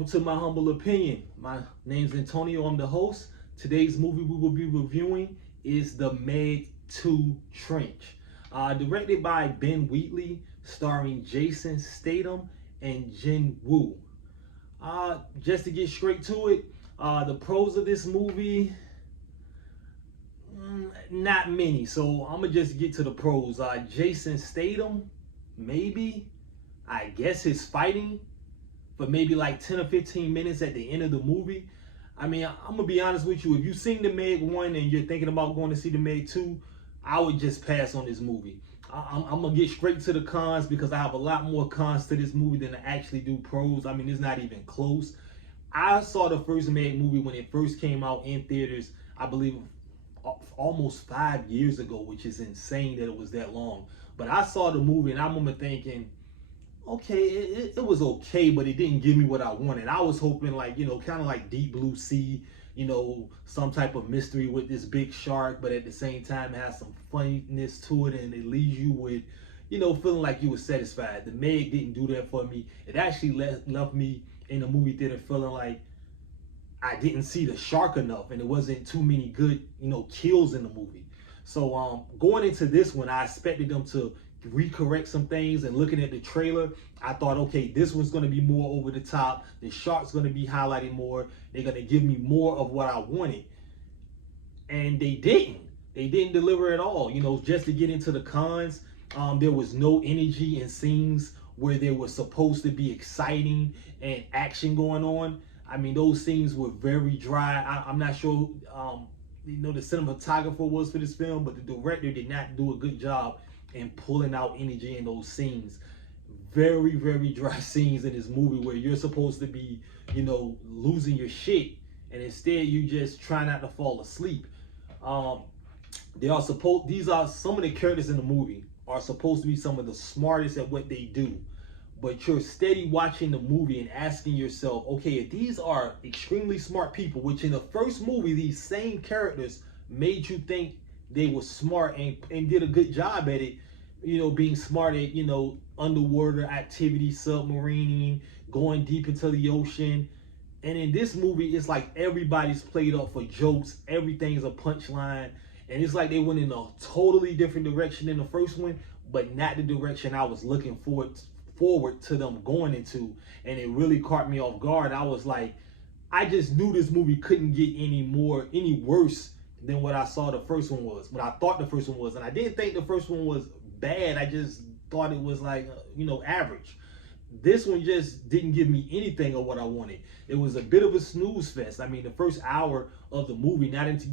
Welcome to my humble opinion. My name's Antonio. I'm the host. Today's movie we will be reviewing is The Meg 2 Trench. Directed by Ben Wheatley, starring Jason Statham and Jing. Just to get straight to it, the pros of this movie, not many. So I'm gonna just get to the pros. Jason Statham, maybe, I guess his fighting for maybe like 10 or 15 minutes at the end of the movie. I mean, I'm gonna be honest with you. If you've seen The Meg 1 and you're thinking about going to see The Meg 2, I would just pass on this movie. I'm gonna get straight to the cons because I have a lot more cons to this movie than I actually do pros. I mean, it's not even close. I saw the first Meg movie when it first came out in theaters, I believe almost 5 years ago, which is insane that it was that long. But I saw the movie and I remember thinking, okay, it was okay, but it didn't give me what I wanted. I was hoping, like, kind of like Deep Blue Sea, some type of mystery with this big shark, but at the same time it has some funniness to it, and it leaves you with, feeling like you were satisfied. The Meg didn't do that for me. It actually left me in the movie theater feeling like I didn't see the shark enough, and it wasn't too many good, kills in the movie. So going into this one, I expected them to recorrect some things, and looking at the trailer, I thought, okay, this one's going to be more over the top. The shark's going to be highlighted more. They're going to give me more of what I wanted. And they didn't. They didn't deliver at all. Just to get into the cons, there was no energy in scenes where there was supposed to be exciting and action going on. I mean, those scenes were very dry. I'm not sure, the cinematographer was for this film, but the director did not do a good job in pulling out energy in those scenes. Very, very dry scenes in this movie where you're supposed to be, losing your shit, and instead you just try not to fall asleep. These are some of the characters in the movie are supposed to be some of the smartest at what they do, but you're steady watching the movie and asking yourself, okay, if these are extremely smart people, which in the first movie these same characters made you think they were smart and did a good job at it, being smart at, underwater activities, submarining, going deep into the ocean. And in this movie, it's like everybody's played up for jokes. Everything's a punchline. And it's like they went in a totally different direction than the first one, but not the direction I was looking forward to them going into. And it really caught me off guard. I was like, I just knew this movie couldn't get any worse than what I saw the first one was, what I thought the first one was. And I didn't think the first one was bad. I just thought it was like, average. This one just didn't give me anything of what I wanted. It was a bit of a snooze fest. I mean, the first hour of the movie, not to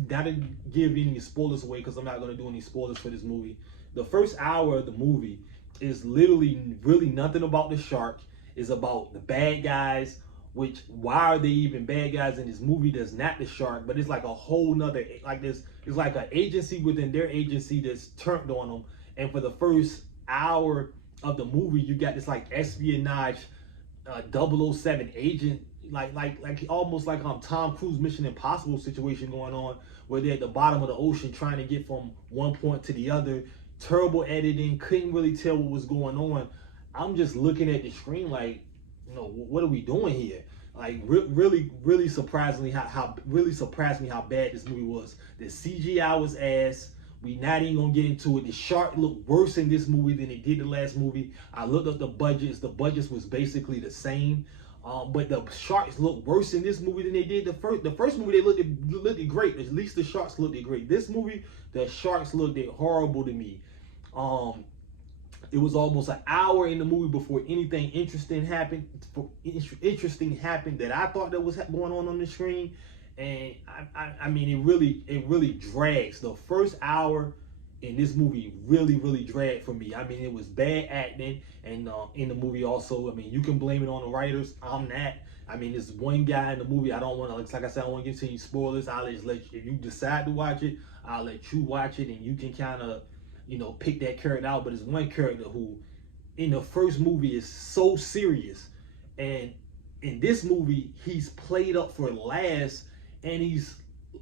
give any spoilers away, because I'm not going to do any spoilers for this movie. The first hour of the movie is literally really nothing about the shark. It's about the bad guys, which, why are they even bad guys in this movie? That's not the shark, but it's like a whole nother, like this, it's like an agency within their agency that's turned on them. And for the first hour of the movie, you got this like espionage 007 agent, like almost like Tom Cruise Mission Impossible situation going on, where they're at the bottom of the ocean trying to get from one point to the other. Terrible editing, couldn't really tell what was going on. I'm just looking at the screen like, what are we doing here? Like, really surprisingly, really surprised me how bad this movie was. The CGI was ass. We not even gonna get into it. The shark looked worse in this movie than it did the last movie. I looked up the budgets. The budgets was basically the same. But the sharks look worse in this movie than they did the first. The first movie, they looked great. At least the sharks looked great. This movie, the sharks looked horrible to me. It was almost an hour in the movie before anything interesting happened. That I thought that was going on the screen, and I mean, it really drags. The first hour in this movie really dragged for me. I mean, it was bad acting, and in the movie also, I mean, you can blame it on the writers. I'm not. I mean, there's one guy in the movie. I don't want to, like I said, I don't want to get to any spoilers. I'll just let you, if you decide to watch it, I'll let you watch it, and you can kind of, pick that character out. But it's one character who, in the first movie, is so serious, and in this movie, he's played up for laughs, and he's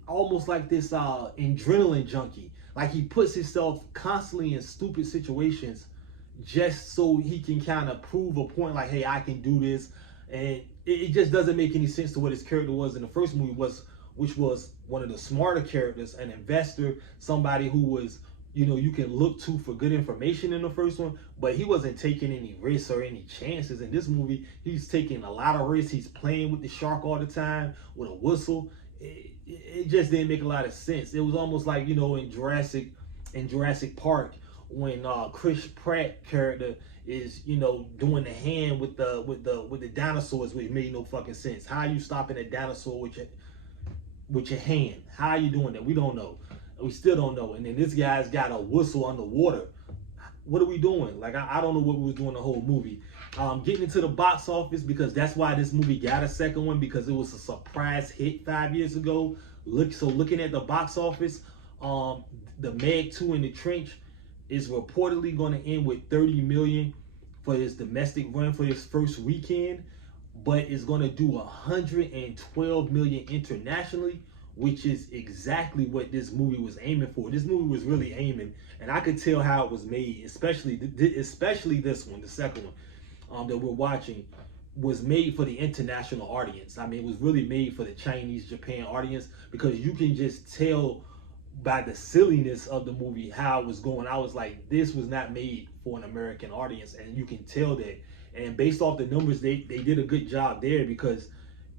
almost like this adrenaline junkie. Like, he puts himself constantly in stupid situations just so he can kind of prove a point, like, hey, I can do this. And it just doesn't make any sense to what his character was in the first movie, which was one of the smarter characters, an investor, somebody who was, you know, you can look to for good information in the first one, but he wasn't taking any risks or any chances. In this movie, he's taking a lot of risks. He's playing with the shark all the time with a whistle. It just didn't make a lot of sense. It was almost like, you know, in Jurassic Park, when Chris Pratt character is, you know, doing the hand with the dinosaurs, which made no fucking sense. How are you stopping a dinosaur with your hand? How are you doing that? We don't know. We still don't know. And then this guy's got a whistle underwater. What are we doing? Like, I don't know what we was doing the whole movie. Getting into the box office, because that's why this movie got a second one, because it was a surprise hit 5 years ago. Looking at the box office, the Meg 2 in the Trench is reportedly going to end with 30 million for his domestic run for his first weekend, but it's going to do 112 million internationally, which is exactly what this movie was aiming for. This movie was really aiming, and I could tell how it was made, especially this one, the second one that we're watching, was made for the international audience. I mean, it was really made for the Chinese, Japan audience, because you can just tell by the silliness of the movie how it was going. I was like, this was not made for an American audience, and you can tell that. And based off the numbers, they did a good job there, because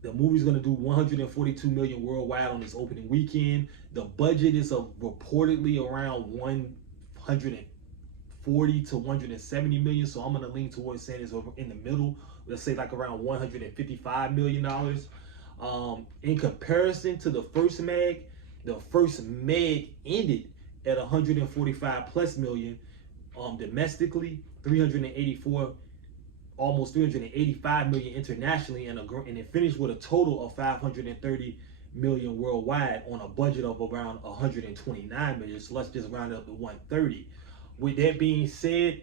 the movie's going to do 142 million worldwide on its opening weekend. The budget is reportedly around 140 to 170 million, so I'm going to lean towards saying it's over in the middle. Let's say like around 155 million dollars. In comparison to the first Meg ended at 145 plus million domestically, 384, almost 385 million internationally, and it finished with a total of 530 million worldwide on a budget of around 129 million. So let's just round it up to 130. With that being said,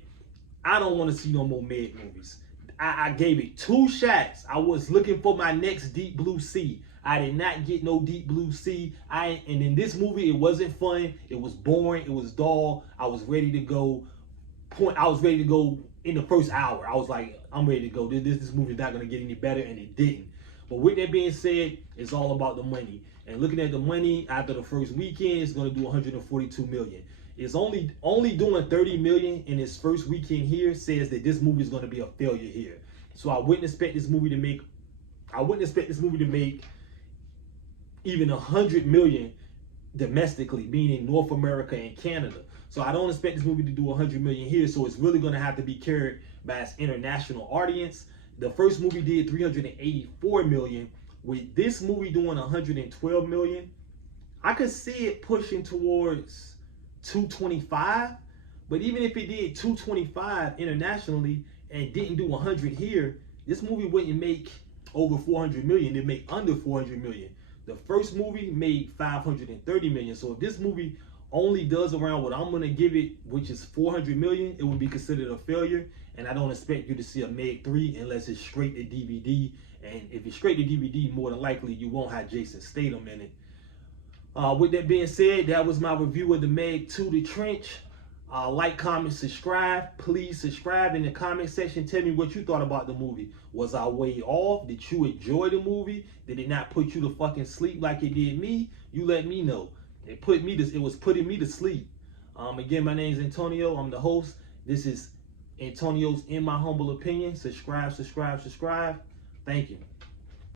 I don't want to see no more Meg movies. I gave it 2 shots. I was looking for my next Deep Blue Sea. I did not get no Deep Blue Sea. And in this movie, it wasn't fun. It was boring. It was dull. I was ready to go. I was ready to go in the first hour. I was like, I'm ready to go. This movie is not going to get any better, and it didn't. But with that being said, it's all about the money. And looking at the money after the first weekend, it's going to do 142 million. It's only doing 30 million in its first weekend here, says that this movie is going to be a failure here. So I wouldn't expect this movie to make even 100 million domestically, meaning North America and Canada. So I don't expect this movie to do 100 million here. So it's really going to have to be carried by its international audience. The first movie did 384 million. With this movie doing 112 million, I could see it pushing towards 225. But even if it did 225 internationally and didn't do 100 here, this movie wouldn't make over 400 million. It'd make under 400 million. The first movie made 530 million. So if this movie only does around what I'm going to give it, which is 400 million, it would be considered a failure. And I don't expect you to see a Meg 3 unless it's straight to DVD. And if it's straight to DVD, more than likely you won't have Jason Statham in it. With that being said, that was my review of the Meg 2 The Trench. Like, comment, subscribe. Please subscribe in the comment section. Tell me what you thought about the movie. Was I way off? Did you enjoy the movie? Did it not put you to fucking sleep like it did me? You let me know. It was putting me to sleep. Again, my name is Antonio. I'm the host. This is Antonio's In My Humble Opinion. Subscribe. Thank you.